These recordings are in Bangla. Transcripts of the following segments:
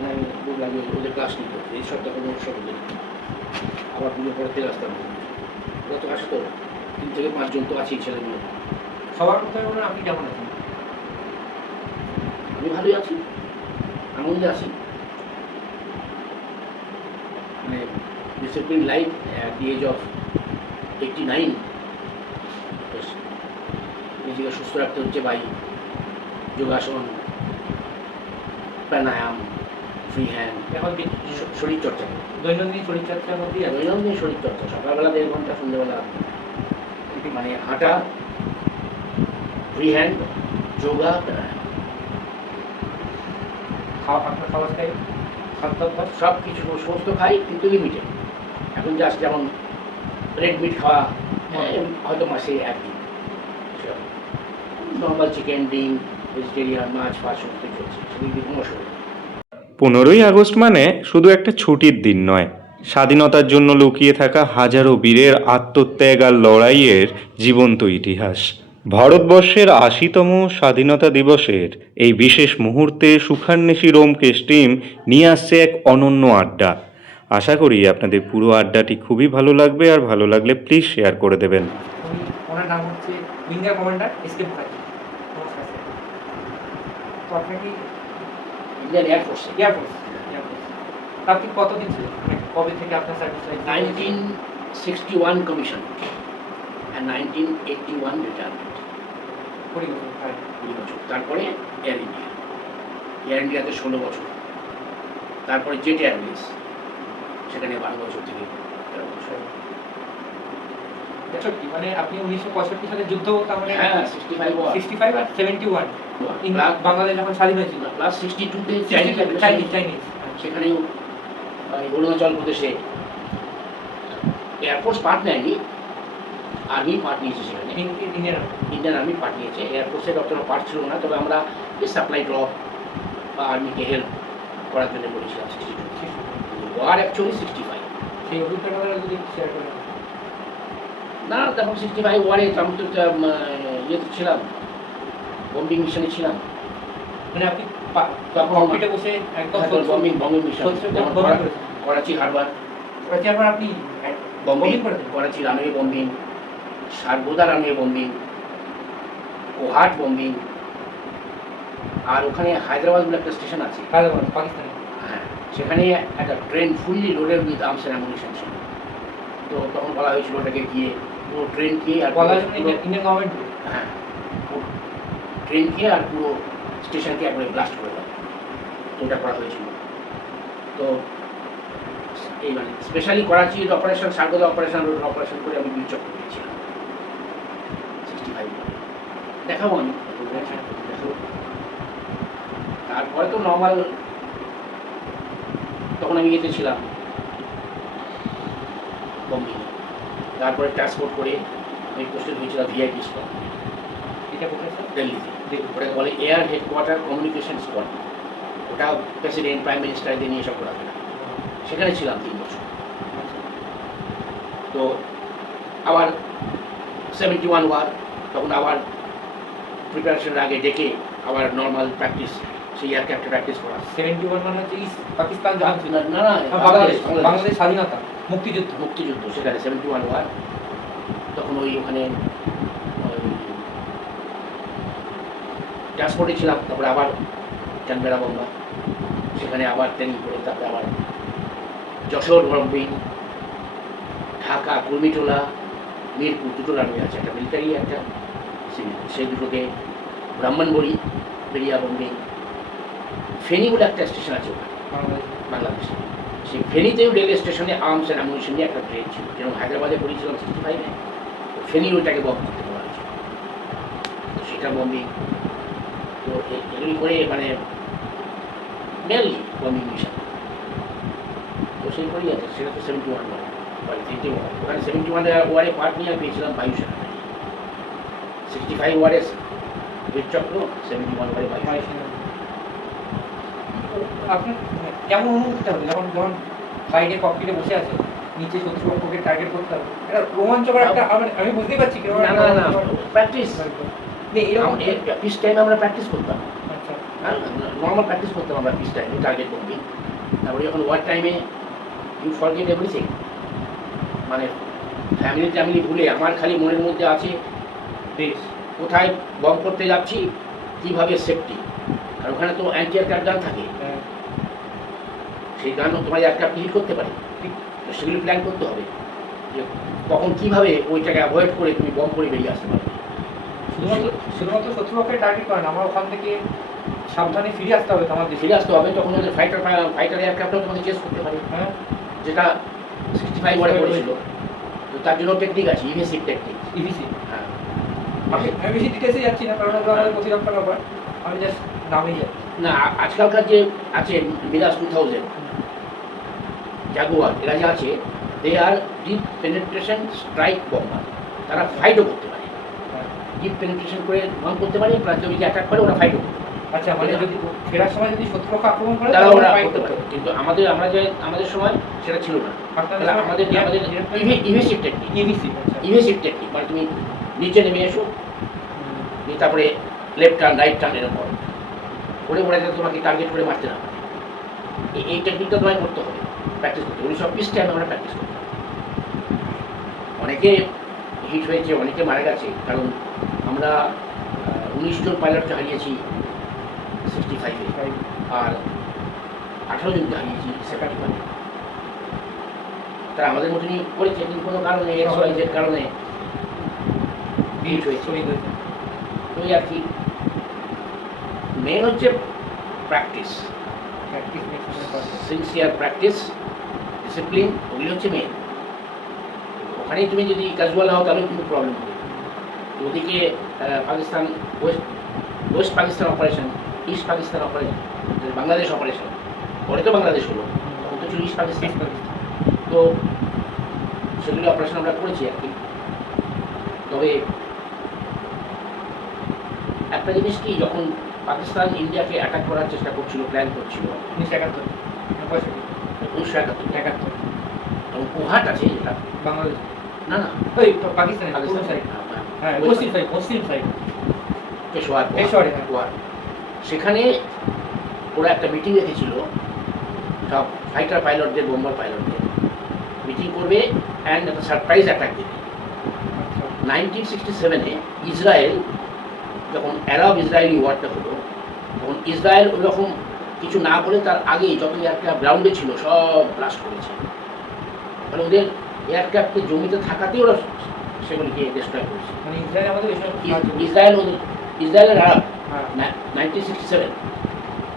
সেখানে আমি বুঝলাম যে ওদের ক্লাস নিতে হচ্ছে এই সপ্তাহ কোনো উৎসব ওদের আবার পুজো পরে থেকে আসতাম ওরা তো আসে তো 3 থেকে 5 জন তো আছেই ছেলেগুলো। সবার প্রথমে বলুন আপনি কেমন আছেন? আমি ভালোই আছি, আনন্দে আছি। মানে discipline life at the age of 89 নিজেকে সুস্থ রাখতে হচ্ছে বাই যোগাসন, প্রাণায়াম, ফ্রি হ্যান্ড, এখন শরীরচর্চা। দৈনন্দিন শরীরচর্চার মধ্যেই আছে। দৈনন্দিন শরীরচর্চা সকালবেলা 1.5 ঘন্টা, সন্ধ্যেবেলা মানে হাঁটা, ফ্রি হ্যান্ড, যোগা, প্রাণায়াম, আপনার খাওয়া স্টাইল, খাদ্যাভ্যাস সব কিছু সমস্ত খাই কিন্তু লিমিটেড। এখন জাস্ট যেমন রেড মিট খাওয়া হয়তো মাসে একদিন, নর্মাল চিকেন, ডিম, ভেজিটেরিয়ান, মাছ ফাছ সমস্ত চলছে, সেদিক দিয়ে কোনো অসুবিধা নেই। 15ই আগস্ট মানে শুধু একটা ছুটির দিন নয়, স্বাধীনতার জন্য লুকিয়ে থাকা হাজারো বীরের আত্মত্যাগ আর লড়াইয়ের জীবন্ত ইতিহাস। ভারতবর্ষের 80তম স্বাধীনতা দিবসের এই বিশেষ মুহূর্তে সুখান্বেষী ব্যোমকেশ টিম নিয়ে আসছে এক অনন্য আড্ডা। আশা করি আপনাদের পুরো আড্ডাটি খুবই ভালো লাগবে, আর ভালো লাগলে প্লিজ শেয়ার করে দেবেন। ওনার নাম হচ্ছে উইঙ্গার কমান্ডার এসকে মুখার্জি। নমস্কার স্যার। তো আপনাকে ইন্ডিয়ান এয়ারফোর্স এয়ারফোর্স আপনি কতদিন ছিলেন, মানে কবে থেকে আপনার service life? 1961 commission and 1981 retirement, 20 বছর। 20 বছর। তারপরে এয়ার ইন্ডিয়াতে 16 বছর, তারপরে জেট এয়ারওয়েজ, সেখানে 12 বছর থেকে 13 বছর। কি মানে আপনি 1965 সালে যুদ্ধ, তার মানে হ্যাঁ 65 war, 65 আর 71 বাংলাদেশ যখন স্বাধীন হয়েছিল, প্লাস 62তে চাইনিজ সেখানেও অরুণাচল প্রদেশে এয়ারফোর্স পার্ট নেয়নি, আর্মি পার্ট নিয়েছে সেখানে, ইন্ডিয়ান আর্মি পার্ট নিয়েছে। এয়ারফোর্সের অতটা পার্ট ছিল না, তবে আমরা সাপ্লাই ড্রপ বা আর্মিকে হেল্প করার জন্য বলেছিলাম 62। Or actually 65। সেই অভিজ্ঞতাটা যদি শেয়ার করেন। না তখন 65 ওয়ারে আমি তো ইয়েতে ছিলাম, বম্বিং মিশনে ছিলাম। মানে আপনি ককপিটে বসে একদম বম্বিং মিশন, করাচি হারবার, আপনি বম্বিং করেছেন, Karachi runway bombing, Sargodha runway bombing, Kohat bombing, আর ওখানে হায়দ্রাবাদ বলে একটা স্টেশন আছে, হায়দ্রাবাদ পাকিস্তানে। হ্যাঁ সেখানে একটা train fully loaded with arms and ammunition ছিল। তো তখন বলা হয়েছিল ওটাকে গিয়ে পুরো ট্রেন গিয়ে আর ইন্ডিয়ান গভর্নমেন্ট, হ্যাঁ ট্রেন গিয়ে আর পুরো স্টেশনকে একবারে ব্লাস্ট করে দেয়, তো ওটা করা হয়েছিল। তো এই মানে স্পেশালি করাচির operation, Sargodha operation, road operation করে আমি বিচক করেছিলাম 65। দেখাবো আমি, দেখাবো। তারপরে তো নর্মাল, তখন আমি ইয়েতে ছিলাম বম্বিং, তারপরে ট্রান্সপোর্ট করে আমি পোস্টেড হয়েছিলাম ভিআইপি স্কোয়াড, এটা কোথায় স্যার? দিল্লিতে। ওটাকে বলে এয়ার হেডকোয়ার্টার কমিউনিকেশন স্কোয়াড। ওটা প্রেসিডেন্ট, প্রাইম মিনিস্টার এদের নিয়ে সব ঘোরাফেরা, সেখানে ছিলাম 3 বছর। তো আবার 71 ওয়ার, তখন আবার প্রিপারেশনের আগে ডেকে আবার নর্মাল প্র্যাকটিস, সেই এয়ারক্রাফটে প্র্যাকটিস করা। 71 মানে হচ্ছে ইস্ট পাকিস্তান যখন ছিল। না না বাংলাদেশ স্বাধীনতা, মুক্তিযুদ্ধ সেখানে 71 ওয়ার। তখন ওখানে ট্রান্সপোর্টে ছিলাম, তারপরে আবার চানবেরা বম্বা, সেখানে আবার ট্রেনিং করে, তারপরে আবার যশোর বম্বিং, ঢাকা, কুর্মিটোলা, মিরপুর, দুটো রানওয়ে আছে, একটা মিলিটারি একটা সিভিল। সেই দুটোকে ব্রাহ্মণবাড়ি, বেরিয়া বম্বিং, ফেনী বলে একটা স্টেশন আছে ওখানে বাংলাদেশে, সেই ফেনীতেও রেলওয়ে স্টেশনে আর্মস অ্যান্ড অ্যামুনিশন নিয়ে একটা ট্রেন ছিল, যেরকম হায়দ্রাবাদে করেছিলাম 65-এ, ফেনী ওইটাকে বম্ব করতে বলা হয়েছিল, তো সেটা বম্বিং। তো এগুলি করে মানে মেনলি বম্বিং মিশন, তো সেই করেই আছে। সেটা তো 71 ওয়ার, ওখানে 71 ওয়ারে পার্ট নিয়ে পেয়েছিলাম বায়ুসেনা, 65 ওয়ারে বীরচক্র, 71 ওয়ারে বায়ুসেনা। আপনার কেমন অনুভূতিটা হলো যখন সাইডে ককপিটে বসে আছে, নিচে শত্রুপক্ষকে টার্গেট করতে হবে? এটা রোমাঞ্চকর একটা, আমি বুঝতেই পারছি না প্র্যাকটিস, এরকম প্র্যাকটিস টাইমে আমরা প্র্যাকটিস করতাম। আচ্ছা নর্মাল প্র্যাকটিস করতাম আমরা পিস টাইমে, টার্গেট বম্বিং। তারপরে যখন ওয়ার টাইমে ইউ ফরগেট এভরিথিং, মানে ফ্যামিলি ভুলে আমার খালি মনের মধ্যে আছে দেশ কোথায় বম করতে যাচ্ছি, কীভাবে সেফটি। আর ওখানে তো অ্যান্টি এয়ারক্রাফট গান থাকে, সেই গানও তোমার এয়ারক্রাফট হিট করতে পারে। তো সেগুলো প্ল্যান করতে হবে যে কখন কীভাবে ওইটাকে অ্যাভয়েড করে তুমি বম করে বেরিয়ে আসতে পারবে। শুধুমাত্র শত্রুপক্ষের টার্গেট করেন, আমরা ওখান থেকে সাবধানে ফিরে আসতে হবে তোমার দেশে। ফিরে আসতে হবে, তখন ওদের ফাইটার এয়ারক্রাফটও তোমাকে চেস করতে পারে, হ্যাঁ, যেটা 65 ওয়ারে করেছিল। তো তার জন্য টেকনিক আছে, ইভেসিভ টেকনিক। ইভিসি হ্যাঁ, আমি বেশি ডিটেলসে যাচ্ছি না, কারণ ওগুলো আমাদের প্রতিরক্ষার ব্যাপার, আমি জাস্ট নামেই যাচ্ছি। না আজকালকার যে আছে মিরাজ 2000 জাগুয়ার, এরা যে আছে দে আর ডিপ পেনেট্রেশন স্ট্রাইক বম্বার, তারা ফাইটও করতে পারে, ডিপ পেনেট্রেশন করে বম করতে পারে, প্লাস যদি অ্যাটাক করে ওরা ফাইটও করতে পারে। আচ্ছা, মানে যদি ফেরার সময় যদি শত্রুপক্ষ আক্রমণ করে তারা তাহলে ওরা fight করতে পারে, কিন্তু আমাদের সময় সেটা ছিল না। আপনাদের তাহলে সময় আমাদের ইভেসিভ টেকনিক, ইভিসি। ইভেসিভ টেকনিক মানে তুমি নিচে নেমে এসো, দিয়ে তারপরে লেফট টার্ন রাইট টার্ন এরকম করে ওরা যাতে তোমাকে টার্গেট করে মারতে না পারে। এই টেকনিকটা তোমায় করতে হবে, প্র্যাকটিস করতে হবে। ওই সব পিস টাইম আমরা প্র্যাকটিস করতে হবে। অনেকে হিট হয়েছে, অনেকে মারা গেছে, কারণ আমরা 19 জন পাইলটকে হারিয়েছি 65-এ, আর 18 জনকে হারিয়েছি 75-এ। তারা আমাদের মতনই করেছে, কিন্তু কোনো কারণে XYZ কারণে হিট হয়েছে। ওই আর কি, মেন হচ্ছে প্র্যাকটিস, সিনসিয়ার প্র্যাকটিস, ডিসিপ্লিন, ওগুলি হচ্ছে মেন। ওখানেই তুমি যদি ক্যাজুয়াল হও তাহলে কিন্তু প্রবলেম হবে। তো ওদিকে Pakistan, West Pakistan operation, east Pakistan operation, Bangladesh operation, পরে তো বাংলাদেশ হলো, তখন তো ছিল ইস্ট পাকিস্তান। তো সেগুলি অপারেশন আমরা করেছি আর কি। তবে একটা জিনিস কি, যখন পাকিস্তান ইন্ডিয়াকে অ্যাটাক করার চেষ্টা করছিল, প্ল্যান করছিল 1971, তখন কোহাট আছে যেটা, বাংলাদেশ না না ওই পাকিস্তানের পাকিস্তান সাইড, হ্যাঁ, হ্যাঁ, পশ্চিম সাইড পেশোয়ার, পেশোয়ারে, হ্যাঁ। কোহাট। সেখানে ওরা একটা মিটিং রেখেছিল, সব ফাইটার পাইলটদের, বোম্বার পাইলটদের মিটিং করবে অ্যান্ড একটা সারপ্রাইজ অ্যাটাক দেবে। 1967-এ ইসরায়েল যখন আরব ইসরায়েলি ওয়ারটা হলো, তখন ইসরায়েল ওই রকম কিছু না বলে তার আগেই যত এয়ারক্রাফট গ্রাউন্ডে ছিল সব ব্লাস্ট করেছে। মানে ওদের এয়ারক্রাফটের জমিতে থাকাতেই ওরা সেগুলিকে ডিস্ট্রয় করেছে। মানে ইসরায়েল আমাদের এসব ইসরায়েলের আরব হ্যাঁ 1967,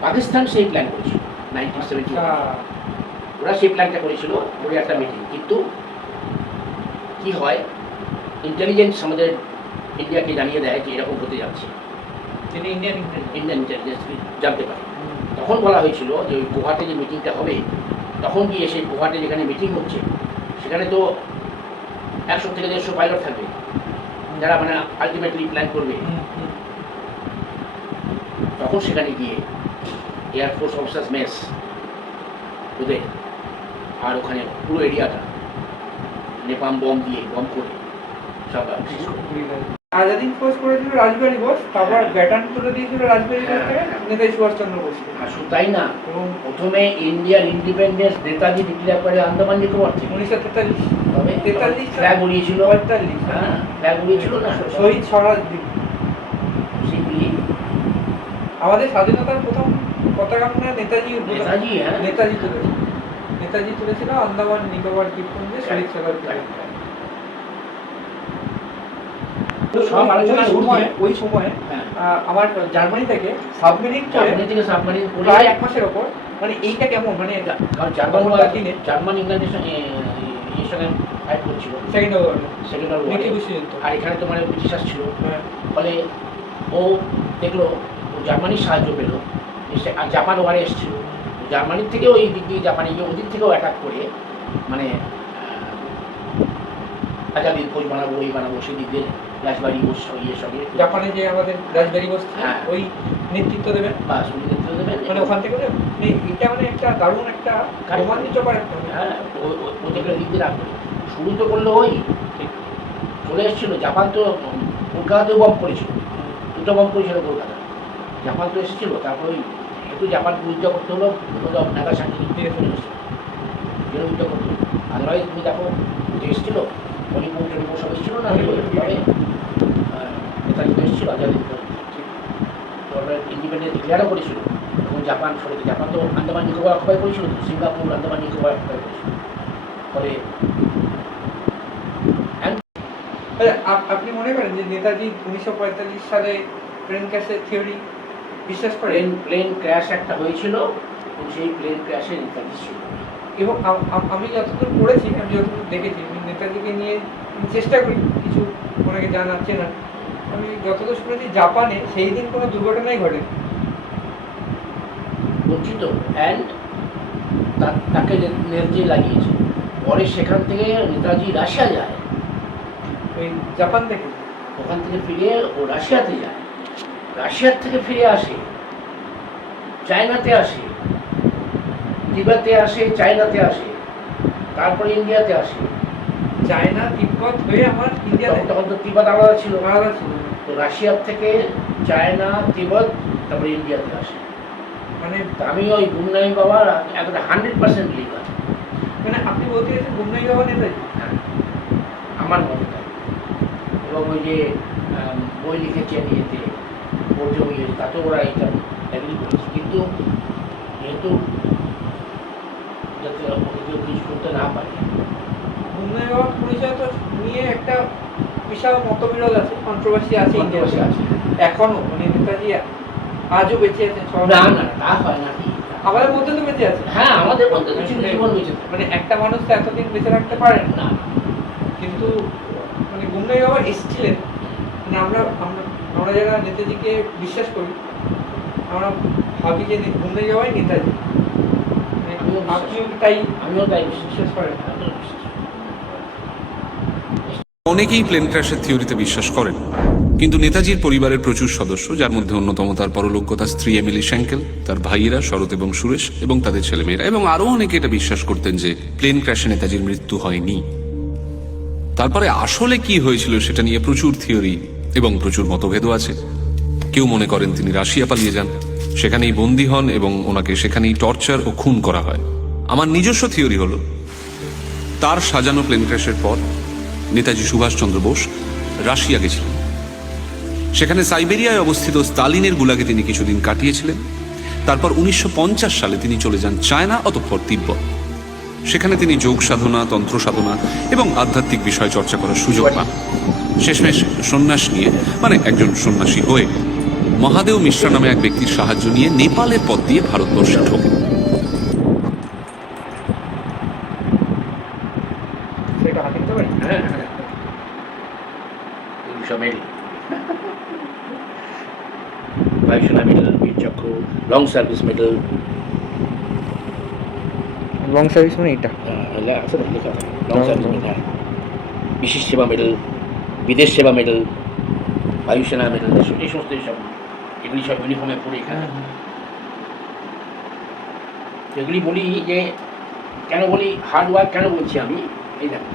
পাকিস্তান সেই প্ল্যান করেছিল 1970। আচ্ছা, ওরা সেই প্ল্যানটা করেছিল, ওদের একটা মিটিং। কিন্তু কি হয়, ইন্টেলিজেন্স আমাদের ইন্ডিয়াকে জানিয়ে দেয় যে এরকম হতে যাচ্ছে, যেটা ইন্ডিয়ান ইন্ডিয়ান ইন্টেলিজেন্স জানতে পারে। তখন বলা হয়েছিল যে ওই গুয়াহাটে যে মিটিংটা হবে, তখন গিয়ে সেই গুয়াহাটে যেখানে মিটিং হচ্ছে সেখানে তো 100 থেকে 150 পাইলট থাকবে, যারা মানে আলটিমেটলি প্ল্যান করবে। তখন সেখানে গিয়ে এয়ারফোর্স অফিসার্স মেস ওদের, আর ওখানে পুরো এরিয়াটা নেপাম বম দিয়ে বম করে সব শেষ করে। আজাদিন ফোর্স করেছিল রাজবাড়ি বোস, তারপর ব্যাটন তুলে দিয়েছিল রাজবাড়ি বোস থেকে নেতাজি সুভাষচন্দ্র বোস। আর শুধু তাই না, এবং প্রথমে ইন্ডিয়ার ইন্ডিপেন্ডেন্স নেতাজি ডিক্লেয়ার করে আন্দামান নিকোবর থেকে। 1943 তবে 43 ফ্ল্যাগ উড়িয়েছিল, 45 হ্যাঁ ফ্ল্যাগ উড়িয়েছিল না, শহীদ স্বরাজ দ্বীপ। সেগুলি আমাদের স্বাধীনতার প্রথম পতাকা মনে হয় নেতাজি নেতাজি, হ্যাঁ নেতাজি তুলেছিল। নেতাজি তুলেছিল আন্দামান নিকোবর দ্বীপপুঞ্জে শহীদ স্বরাজ দ্বীপে। সব আলোচনা ওই সময়ে হ্যাঁ আমার জার্মানি থেকে সাবমেরিন করে জার্মানি থেকে সাবমারিন করে, প্রায় 1 মাসের ওপর, মানে এইটা কেমন, মানে কারণ জার্মান ইংল্যান্ডের সঙ্গে এর সঙ্গে ফাইট করছিল সেকেন্ড সেকেন্ড দ্বিতীয় ওয়ার। বিশ্বযুদ্ধ। আর এখানে তো মানে ব্রিটিশ আসছিল, হ্যাঁ, ফলে ও দেখলো ও জার্মানির সাহায্য পেলো, আর জাপান ওয়ারে এসেছিল, জার্মানির থেকেও এই দিক দিয়ে জাপানি গিয়ে ওদিক থেকেও অ্যাটাক করে, মানে আজাদির ফৌজ বানাবো, এই বানাবো, সেদিক দিয়ে রাজবাড়ি বোস ইয়ে সঙ্গে জাপানে যে আমাদের রাজবাড়ি বস, হ্যাঁ। ওই নেতৃত্ব দেবেন, বা শুরু নেতৃত্ব দেবেন। মানে ওখান থেকে এটা মানে একটা দারুণ একটা রোমাঞ্চকর একটা, হ্যাঁ ওদেরকে দিক দিয়ে রাখবে। শুরু তো করলো ওই চলে এসেছিলো, জাপান তো কলকাতাতেও বম করেছিল, দুটো বম করেছিল কলকাতা, জাপান তো এসেছিল, তারপর ওই একটু জাপান যুদ্ধ করতে হলো, নাগাসাকি থেকে চলে এসেছিল, যুদ্ধ করতে। আদারওয়াইজ তুমি দেখো যে এসেছিল মণিপুর টনিপুর সব এসেছিল না, তবে নেতাজি তো এসেছিল আজাদির পরে, তো ওরা ইন্ডিপেন্ডেন্স ডিক্লেয়ারও করেছিল। এবং জাপান সরে, জাপান তো আন্দামান নিকোবর অকুপাই করেছিল, সিঙ্গাপুর আন্দামান নিকোবর অকুপাই করেছিল। ফলে আপনি মনে করেন যে নেতাজি 1945 সালে প্লেন ক্র্যাশের থিওরি বিশ্বাস করেন? প্লেন ক্র্যাশ একটা হয়েছিল, এবং সেই প্লেন ক্র্যাশে নেতাজি ছিল। এবং আমি যতদূর পড়েছি, আমি যতদূর দেখেছি, আমি নেতাজিকে নিয়ে চেষ্টা করি কিছু ওনাকে জানার চেনার। আমি যতদূর শুনেছি জাপানে সেই দিন কোনো দুর্ঘটনাই ঘটেনি। বঞ্চিত অ্যান্ড তাকে নেত্রী লাগিয়েছে। পরে সেখান থেকে নেতাজি রাশিয়া যায়, ওই জাপান থেকে। ওখান থেকে ফিরে ও রাশিয়াতে যায়, রাশিয়ার থেকে ফিরে আসে, চায়নাতে আসে, তিব্বতে আসে, চায়নাতে আসে, তারপরে ইন্ডিয়াতে আসে। চায়না তিব্বত হয়ে আমার ইন্ডিয়াতে, তখন তো তিব্বত আলাদা ছিল, আলাদা ছিল। তো রাশিয়ার থেকে চায়না, তিব্বত, তারপরে ইন্ডিয়াতে আসে। মানে আমি ওই গুমনামি বাবার একটা 100% লিগাল। মানে আপনি বলতে গেছেন গুমনামি বাবা নেতাজি? হ্যাঁ, আমার মতে তাই। এবং ওই যে বই লিখেছেন ইয়েতে, পড়তে বই তাতে ওরা এটা অ্যাগ্রি করেছে। কিন্তু যেহেতু যাতে কেউ কিছু করতে না পারে, গুমনামি বাবার পরিচয় তো নিয়ে একটা বিশাল মতবিরোধ আছে, কন্ট্রোভার্সি আছে কন্ট্রোভার্সি ইন্ডিয়াতে আছে। এখনো। মানে নেতাজি আজও বেঁচে আছেন? না না, তা হয় না। আমাদের মধ্যে তো বেঁচে আছে। হ্যাঁ, আমাদের মধ্যে তো জীবন বেঁচে থাকে। মানে একটা মানুষ তো এতদিন বেঁচে থাকতে পারেন না, কিন্তু মানে গুমনামি বাবা এসেছিলেন। মানে আমরা যারা নেতাজিকে বিশ্বাস করি, আমরা ভাবি যে গুমনামি বাবাই নেতাজি। মানে আপনিও কি তাই? আমিও তাই বিশ্বাস করেন? অনেকেই প্লেন ক্র্যাশের থিওরিতে বিশ্বাস করেন, কিন্তু নেতাজির পরিবারের প্রচুর সদস্য, যার মধ্যে অন্যতম তার পরলোকগতা স্ত্রী এমিলি শ্যাঙ্কেল, তার ভাইয়েরা শরৎ এবং সুরেশ এবং তাদের ছেলেমেয়েরা, এবং আরও অনেকে এটা বিশ্বাস করতেন যে প্লেন ক্র্যাশে নেতাজির মৃত্যু হয়নি। তারপরে আসলে কি হয়েছিল সেটা নিয়ে প্রচুর থিওরি এবং প্রচুর মতভেদও আছে। কেউ মনে করেন তিনি রাশিয়া পালিয়ে যান, সেখানেই বন্দী হন এবং ওনাকে সেখানেই টর্চার ও খুন করা হয়। আমার নিজস্ব থিওরি হলো, তার সাজানো প্লেন ক্র্যাশের পর নেতাজি সুভাষচন্দ্র বোস রাশিয়া গেছিলেন। সেখানে সাইবেরিয়ায় অবস্থিত স্তালিনের গুলাগে তিনি কিছুদিন কাটিয়েছিলেন। তারপর 1950 সালে তিনি চলে যান চায়না, অতঃপর তিব্বত। সেখানে তিনি যোগ সাধনা, তন্ত্র সাধনা এবং আধ্যাত্মিক বিষয় চর্চা করার সুযোগ পান। শেষমেশ সন্ন্যাস নিয়ে, মানে একজন সন্ন্যাসী হয়ে, মহাদেও মিশ্রা নামে এক ব্যক্তির সাহায্য নিয়ে নেপালের পথ দিয়ে ভারতবর্ষে ঢোকেন। সেটা হাতে নিতে পারি? হ্যাঁ, হ্যাঁ, সব মেডেল, বায়ুসেনা মেডেল, বীর চক্র, long service medal. Long service মানে এটা আছে না, লেখা লং সার্ভিস মেডেল, হ্যাঁ, বিশেষ সেবা মেডেল, বিদেশ সেবা মেডেল, বায়ুসেনা মেডেল, এই সমস্ত সব, এগুলি সব ইউনিফর্মে পড়ে এখানে। এগুলি বলি যে কেন বলি হার্ড ওয়ার্ক কেন বলছি আমি, এই দেখো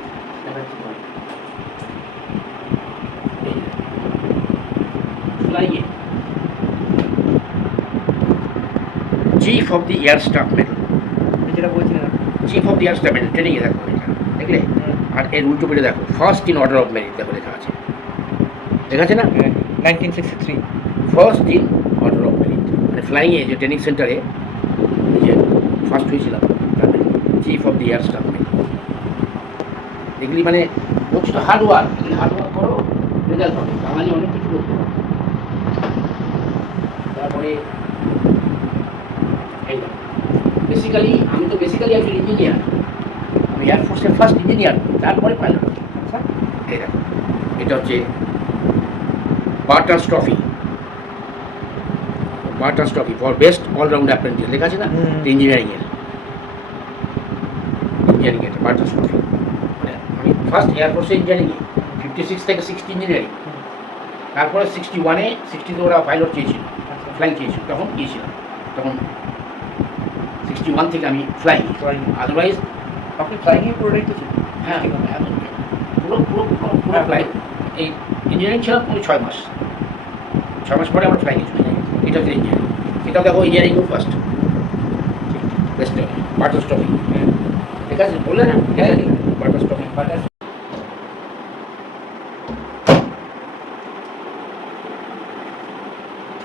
লাইয়ে chief of the air staff medal, যেটা বলছিলেন chief of the air staff medal, ট্রেনিংয়ে দেখো এটা, দেখলে? আর এর উল্টো পেটে দেখো first in order of merit, দেখো লেখা আছে, লেখা আছে না? 1963 first in order of merit, মানে ফ্লাইংয়ে যে ট্রেনিং সেন্টারে যে ফার্স্ট হয়েছিলাম, চিফ অফ দি এয়ার স্টাফ মেডেল। এগুলি মানে বলছি তো হার্ড ওয়ার্ক, এগুলি হার্ড ওয়ার্ক করো, রেজাল্ট হবে। বাঙালি অনেক কিছু করতে পারে। তারপরে এই বেসিক্যালি আমি তো একজন ইঞ্জিনিয়ার, আমি এয়ারফোর্সের ফার্স্ট ইঞ্জিনিয়ার, তারপরে পাইলট। আচ্ছা, এই দেখো এটা হচ্ছে বার্টার্স ট্রফি, বার্টার্স trophy for best all round apprentice, লেখা আছে না? ইঞ্জিনিয়ারিংয়ের বার্টার্স ট্রফি। আমি ফার্স্ট এয়ারফোর্সে ইঞ্জিনিয়ারিংয়ে 56 থেকে 60 ইঞ্জিনিয়ারিং, তারপরে 61-এ 60-তে ওরা পাইলট চেয়েছিল, ফ্লাইং চেয়েছিল, তখন গিয়েছিলাম। তখন 61 থেকে আমি ফ্লাইং, আদারওয়াইজ আপনি ফ্লাইংয়ে পুরো রেখেছেন? হ্যাঁ, পুরো পুরো পুরো ফ্লাইং। এই ইঞ্জিনিয়ারিং ছিলাম পুরো 6 মাস, 6 মাস পরে আমরা ফ্লাইংয়ে চলে যাই। এটা হচ্ছে ইঞ্জিনিয়ারিং। এটা দেখো engineering first best butter stopping. ঠিক আছে বললে না বাটার স্টপিং। বাটার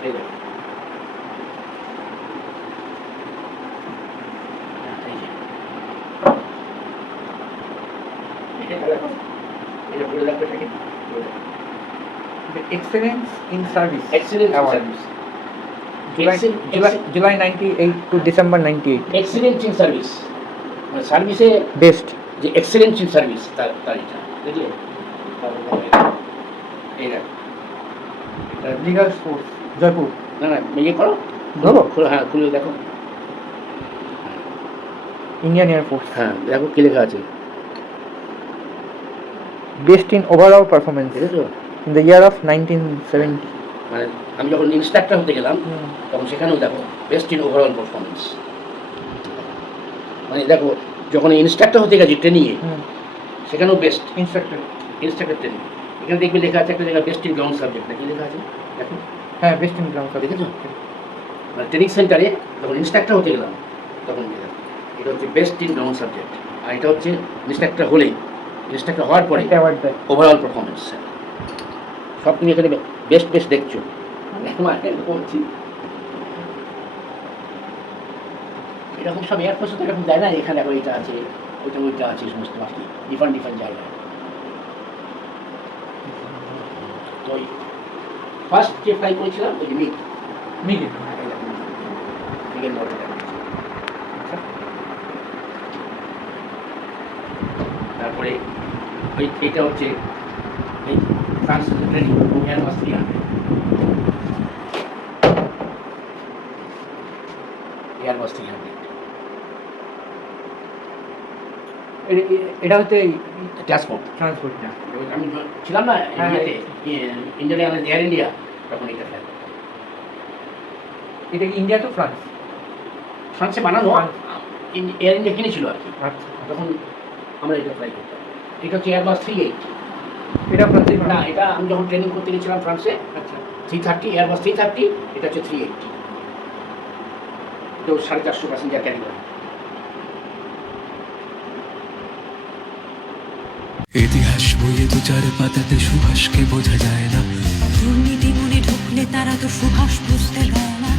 এই দেখো এই যে এটা দেখো এটা বলে রাখবে থাকে excellence in service excellent Award. Service. July 98 to December 98. Excellent in service মানে সার্ভিসে Best. যে এক্সেলেন্ট ইন সার্ভিস তার এটা বুঝলে এই দেখো এটা Legal Sports. Jaipur. না না ইয়ে করো ধরো? হ্যাঁ খুলে দেখো Indian Air Force. হ্যাঁ দেখো কি লেখা আছে Best in overall performance দেখেছো in the year of 1970. মানে আমি যখন ইন্সট্রাক্টর হতে গেলাম তখন সেখানেও দেখো বেস্ট ইন ওভারঅল পারফরমেন্স। মানে দেখো যখন ইন্সট্রাক্টর হতে গেছি ট্রেনিংয়ে সেখানেও বেস্ট Instructor. Instructor training. এখানে দেখবে লেখা আছে একটা জায়গা বেস্ট ইন গ্রাউন্ড সাবজেক্ট না কি লেখা আছে দেখো হ্যাঁ, বেস্ট ইন গ্রাউন্ড সার্ভিস। দেখেছো মানে ট্রেনিং সেন্টারে যখন ইন্সট্রাক্টর হতে গেলাম তখন দেখো এটা হচ্ছে বেস্ট ইন গ্রাউন্ড সাবজেক্ট আর এটা হচ্ছে ইন্সট্রাক্টর হলেই ইন্সট্রাক্টর হওয়ার পরে অ্যাওয়ার্ড দেয়। ওভারঅল পারফরমেন্স সব তুমি এখানে বেস্ট বেস্ট দেখছো মানে বলছি এরকম সব এয়ারফোর্সে তো এরকম দেয় না এখানে দেখো এটা আছে ওইটা আছে সমস্ত বাকি ডিফারেন্ট ডিফারেন্ট জায়গায়। তো ওই ফার্স্ট যে ফ্লাই করেছিলাম ওই যে মিগ মিগে। মিগের মডেলটা তারপরে ওই এটা হচ্ছে এই ফ্রান্স ট্রেনিং এয়ারবাস 300 এয়ারবাস 300 এটা হচ্ছে ট্রান্সপোর্ট। ট্রান্সপোর্ট না। আমি ছিলাম না হ্যাঁ, ইন্ডিয়াতে ইন্ডিয়ান এয়ারলাইন্স এয়ার ইন্ডিয়া তখন এটা ফ্লাই এটা কি ইন্ডিয়া তো ফ্রান্স? ফ্রান্সে বানানো এয়ার ইন্ডিয়া কিনেছিল আর কি আচ্ছা। তখন আমরা এটা ফ্লাই করতাম। এটা হচ্ছে এয়ারবাস 380 এটা ফ্রান্সে না এটা আমি যখন ট্রেনিং করতে গেছিলাম ফ্রান্সে আচ্ছা। 330 এয়ারবাস 330 এটা হচ্ছে 380 তো 450 প্যাসেঞ্জার ক্যারি করে। ইতিহাস বইয়ে দু চার পাতাতে সুভাষকে বোঝা যায় না। দুর্নীতি মনে ঢুকলে তারা তো সুভাষ বুঝতে দেয় না।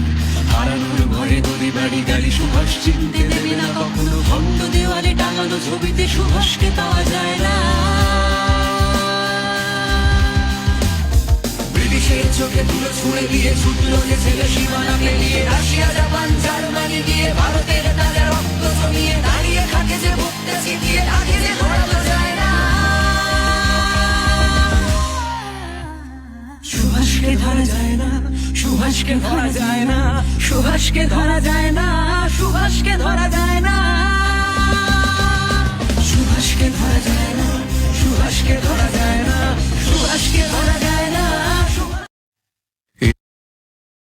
হারানোর ঘরে গড়ি বাড়ি গাড়ি সুভাষ চিনতে দেবে না কখনো। ভণ্ড দেওয়ালে টাঙানো ছবিতে সুভাষকে পাওয়া যায় না। ব্রিটিশের চোখে ধুলো ছুঁড়ে দিয়ে ছুটলো যে ছেলে সীমানাকে নিয়ে। রাশিয়া জাপান জার্মানি গিয়ে ভারতের তাজা রক্ত জমিয়ে দাঁড়িয়ে থাকে যে বুকটা চিতিয়ে তাকে যে ধরানো যায় না। সুভাষকে ধরা যায় না, সুভাষকে ধরা যায় না, সুভাষকে ধরা যায় না, সুভাষকে ধরা যায় না, সুভাষকে ধরা যায় না।